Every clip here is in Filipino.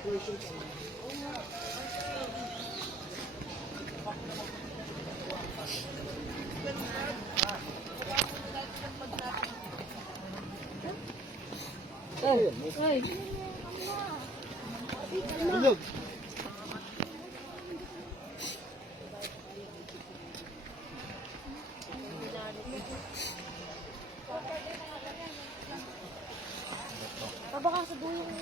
Ay. Bilog. Baka sa duyong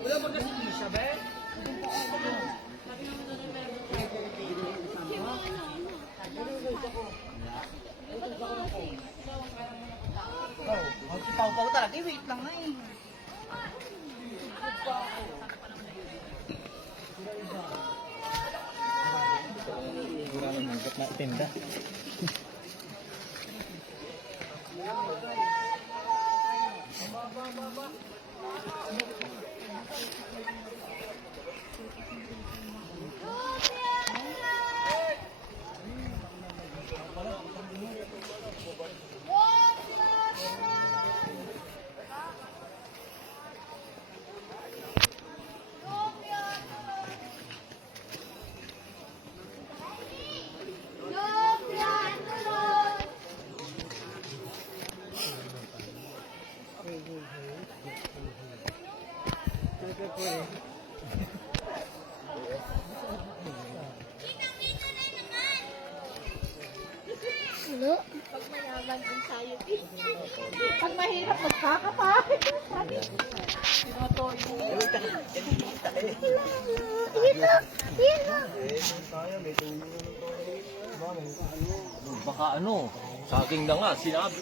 Wala ba kasi isa, be? Oh, si Pau talaga, wait lang na eh. Wala naman na tinda. Hello? Pag mayaman ang sayo. Pag mahirap magkakapahit. Sabi. Baka ano, sa akin na nga, sinabi.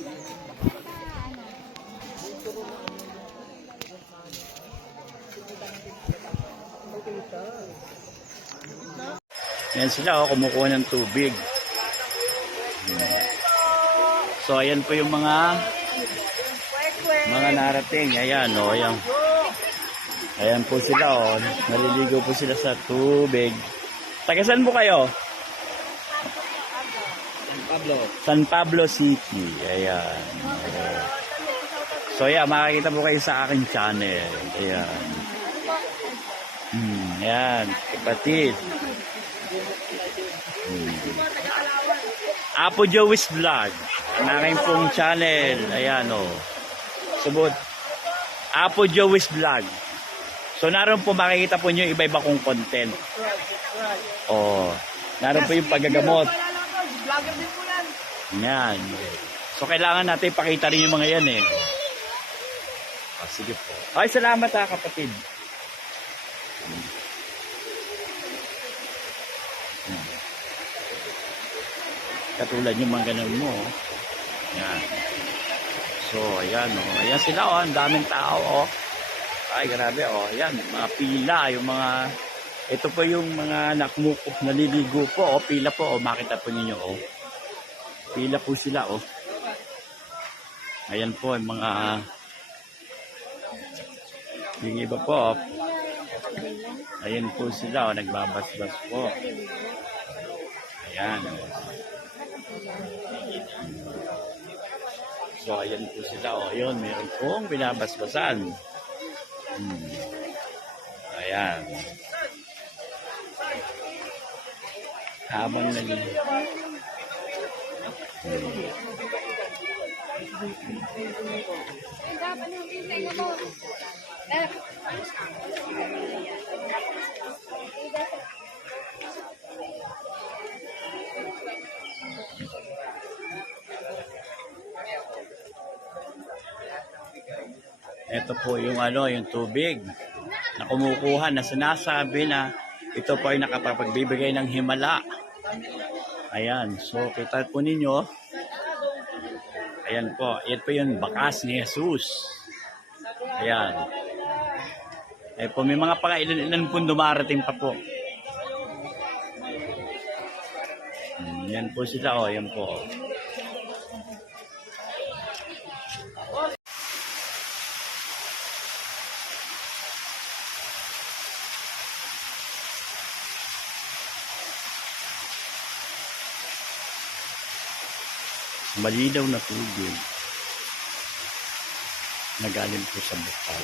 Yan sila, kumukuha ng tubig. So, ayan po yung mga narating. Ayan, o, ayan. Ayan po sila, o. Naliligo po sila sa tubig. Taga saan po kayo? San Pablo City. Ayan. So, ayan, makikita po kayo sa aking channel. Ayan. Ayan, kapatid. Apo Joey's Vlog. Ang aking pong channel. Ayan, o. Subot. Apo Joey's Vlog. So, naroon po makikita po nyo iba-iba kong content. O. Naroon po yung paggagamot. Yan. So, kailangan natin ipakita rin yung mga yan, eh. Sige po. Ay, salamat ha, kapatid. Katulad yung mga ganun mo. Yan. So, ayan, o. Ayan sila, o. Ang daming tao, o. Ay, grabe, o. Ayan, mga pila, yung mga... Ito po yung mga naliligo po, o. Pila po, o. Makita po ninyo, o. Pila po sila, o. Ayan po, yung mga... Yung iba po, o. Ayan po sila, o. Nagbabasbas po. Ayan, o. So, ayan po sila. O, yun, meron pong binabasbasan. Ayan. Habang naliligo. Ito po yung yung tubig na kumukuha na sinasabi na ito po ay nakapagbibigay ng himala. Ayan, so kita po ninyo. Ayan po, ito po yung bakas ni Jesus. Ayan. Ayan po, may mga pangailan-ilan po dumarating pa po. Yan po sila, o, yan po. Malinaw na tubig na galing po sa bukal.